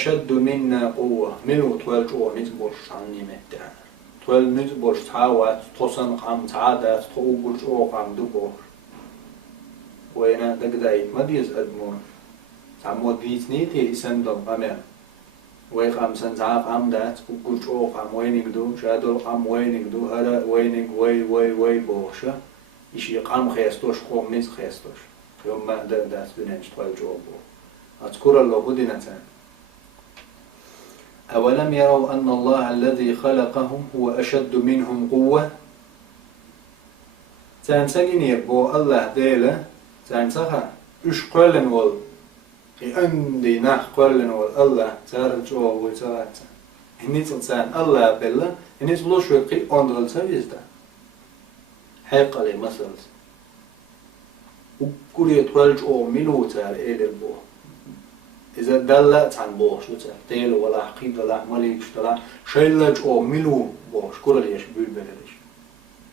أشد منا قوة ملو توال جو نزبوش عني متعان توال نزبوش تعاوات تصن قام تعادات تقوبل جو قام دبوش وينا دقدايت مديز أدمون تعمو ديت نيتي سندل قمع ويقام سنزعاق قام دات وقل جو قام وينك دو شادل قام وينك دو هلا وينك وي بوشة إشي قام خيستوش قوم نز خيستوش يوم ما دات بننش توال جو بو أذكر الله بدنتان أولم يروا أن الله الذي خلقهم هو أشد منهم قوة تانسجنير بو الله ديله تانسخا إش قلن وال عندي نح قلن وال الله تارجع وتارات هني تنسان الله بالله هني تلوش وقي أندرل سويزدا حقلي مثلا وكل يتولج أو ملوتار إلى بو إذا دلت عن بوش تيل ولا حقيد ولا مليك ولا شيلج أو ملو بوش كل ليش بيلبلش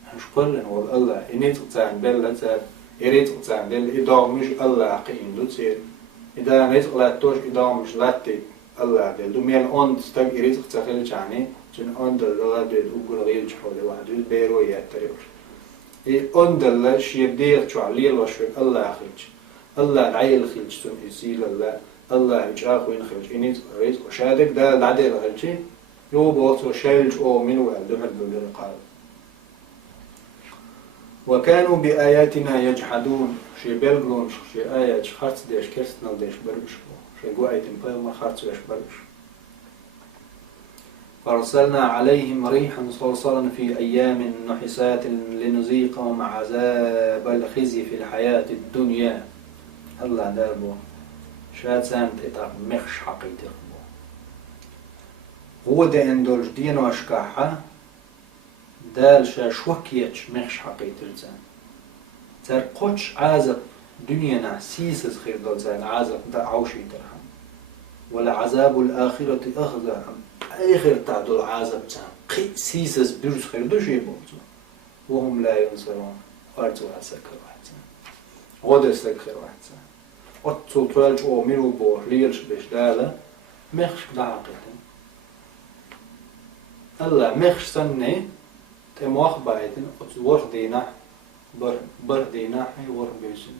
هش كلن وال الله إني تقطعن بلا تار يريد تقطعن بل إذا مش الله حقين دو تصير إذا نيت توش إذا مش لاتي الله بل دو ميل أنت تك يريد تقطعن يعني جن أنت الله بل وقول غير حول واحد بيرو يتريوش أنت الله شيء دير شو عليه الله شو الله خلج الله عيل خلج سن يسيل الله يجاك وين خرج إني رئيس وشادك ده العدل خلشي يو بوصو شيلج أو منو الدحر بالقال وكانوا بآياتنا يجحدون شي بلغلون شي آيات خرص ديش كرسنا ديش بربش شي قوائي تنبال ما خرص ديش بربش فارسلنا عليهم ريحا صرصرا في أيام نحسات لنذيقهم عذاب الخزي في الحياة الدنيا الله داربو شاد سانت إتاق مخش حقيقي هو ده اندولج دين واشكاحة دال شا شوكيتش مخش حقيقي زان تر قوش عازب دنيانا سيسز خير دول زان عازب دا عوشي ترهم ولا عذاب الآخرة أخذهم آخر تعدل عازب زان قي سيسز بيرس خير دو شي بوزو وهم لا ينصرون أرجو أسكر واحد زان غد أسكر واحد زان أتصل تولج أو ميرو بور ليرش بيش دالة مخش دعاقتن الله مخش سنة تموخ بايتن أتصل وردينا بردينا حي وربيسن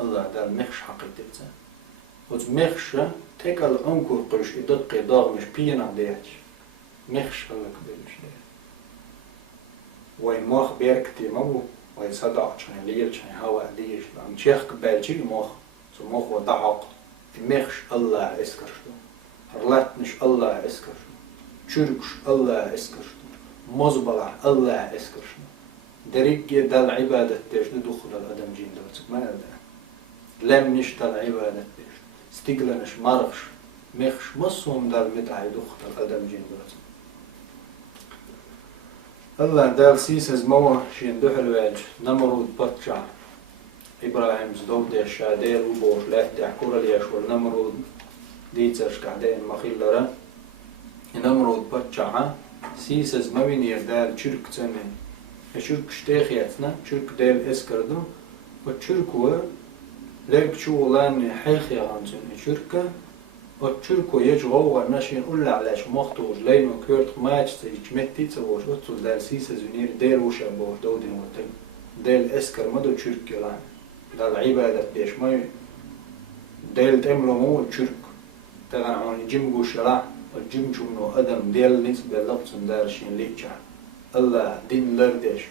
الله دال مخش حقيقتن أتصل مخش تكال أنكر قرش إدق داغ مش بينا ديش مخش الله كبيرش ديش وين موخ بيركتي مبو ويصدع شان ليل شان هوا ليش عم شيخ بالشي مخ سمخ وضعق مخش الله اسكرشو رلاتنش الله اسكرشو شركش الله اسكرشو مزبلع الله اسكرشو دريق دال عبادة تيش ندخل الأدم جين دوتك ما هذا لم نشتل عبادة تيش استقلنش مرخش مخش مصهم دال مدعي دخل الأدم جين دوتك الله دال سيسز موه شين دحل واج نمرود بطشع إبراهيم زدوب دي الشادير وبوش لا تحكور ليش والنمرود ديتش قاعدين مخيلرا نمرود بطشع سيسز موينير دال شرك تنين شرك شتيخياتنا شرك دال اسكردو وشركو لرك شغلان حيخي غانسون شركة وشركو يجغو وناشين أولا علاش مختوج لينو كورت ماتش تيجمتي تسووش وتصل دال سيسة زونير دير وشا بوش دودين وطن دال اسكر مدو شرك يلان دال عبادة بيش ماي دال تمرو مو شرك تغن عوني جمقو شرع والجم جمنو أدم دال نسبة لبسن دارشين ليتشا الله دين لردش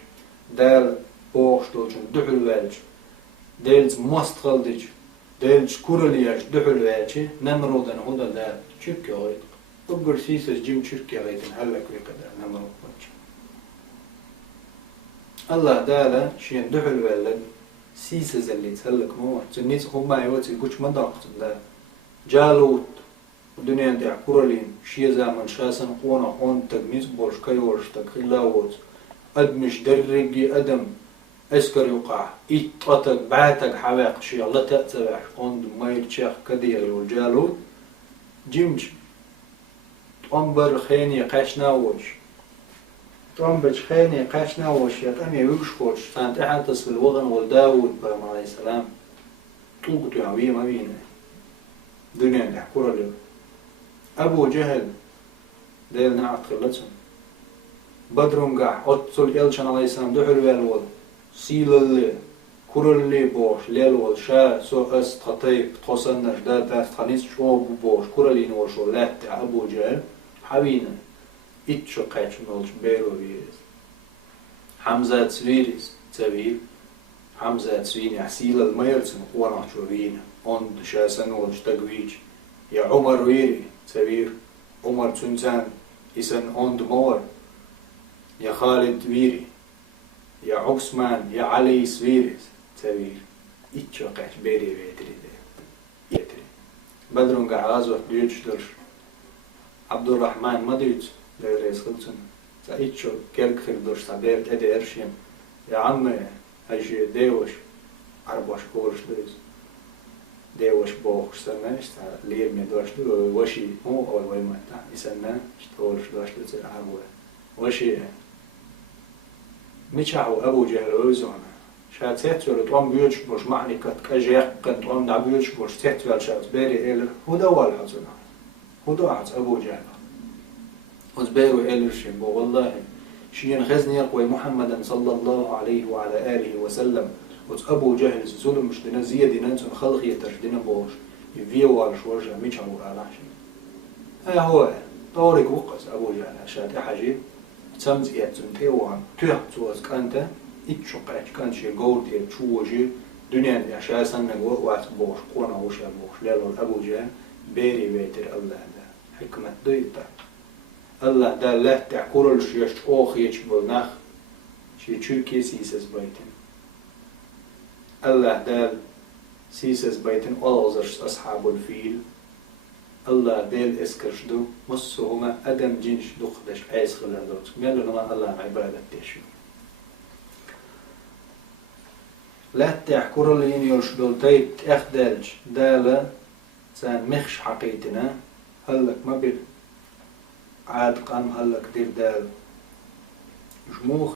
دال بوش دوشن دحل والج دالز مستغلدج دالج كورلياش دحل والجي نمرودن هودا دال شركي غيط أقر سيسس جيم شركي غيطن هلك ويقدا نمرود وجه الله دالا شين دحل والد سيسس اللي تهلك موح تنيس هما يوتي قوش مداقتن دا جالوت ودنيا دي كورلين شي زامن شاسن قونا قون تقنيس بوش كيورش تقخلاوت أدمش درقي أدم اسكر يقع إطتك بعتك حواق شي الله تأتبع قند ماير شيخ كدير والجالوت جيمج تنبر خيني قاشناوش تنبج خيني قاشناوش يقامي ويكشكوش سانت احدث في الوغن والداود برم عليه السلام طوقت يعويه ما بينه دنيا نحكور اليوم أبو جهل ديل نعت خلتهم بدرون قاع أتصل إلشان عليه السلام دحلو يالوض سيل اللي كل اللي بوش ليلوض شا سو أس تخطيب تخصنش دا تخنيس شو بوش كل اللي نوشو لات أبو جهل حبينا إتشو قايش نولش بيرو بيريز حمزة تسويريز تسوير حمزة تسويني عسيل الميرسن قوانا شورينا أند شاسن ولش تقويج يا عمر ويري تسوير عمر تنسان إسن أند مور يا خالد ويري يا عثمان يا علي سويريز تسوير إتشو قايش بيري بيتري يتري بدرون قعازو ديوش درش عبد الرحمن ما ديوش ديريز خلصن إتشو كيرك خير درش سابيرت أدي إرشيم يا عمي هاي ديوش عربوش كورش ديز ديوش بوخش سرماش تا لير مي دوش دو وشي مو أول ويما تا يسنا شتولش دوش دو تسير عربوه وشي ميشاو أبو جهل ويزونا شاد سيتول توم بيوش بوش معني كت كجيق كنت توم نعبيوش بوش سيتول شاد بيري إلر هدا والحزنا هدا عز أبو جهل وزبيرو إلر شيبو والله شين خزني يقوي محمدا صلى الله عليه وعلى آله وسلم وز أبو جهل زول مش دنا زيادة ننسون خلق يتردنا بوش يفيو والش ورجع ميشاو على شيء هو طورق وقص أبو جهل شاد حاجة تسمز يتزم تيوان تيه توز كانت إتشقع كانت شيء قول تيه تشوجي دنيا أشياء سنة وقت بوش قونا وشا بوش ليلو أبو جهل بيري بيتر الله ده حكمة ضيطة الله ده لا تعكرل شيش أخ يجبر نخ شي تشوكي سيسس بيتن الله ده سيسس بيتن ألوزرش أصحاب الفيل الله ديل اسكرش دو مصهما أدم جنش دقدش عيس خلال دوت ميلو نما الله عبادة تشو لا تعكرل ينيوش دول تيت اخدالج دالا سان مخش حقيتنا هلك ما بيل عاد قام هلك دير دال جموخ